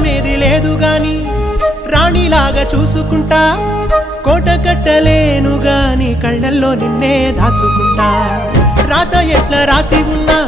అందమేది లేదు గాని రాణిలాగా చూసుకుంటా కోట కట్టలేను గాని కళ్ళల్లో నిన్నే దాచుకుంటా రాత ఎట్లా రాసి ఉన్నా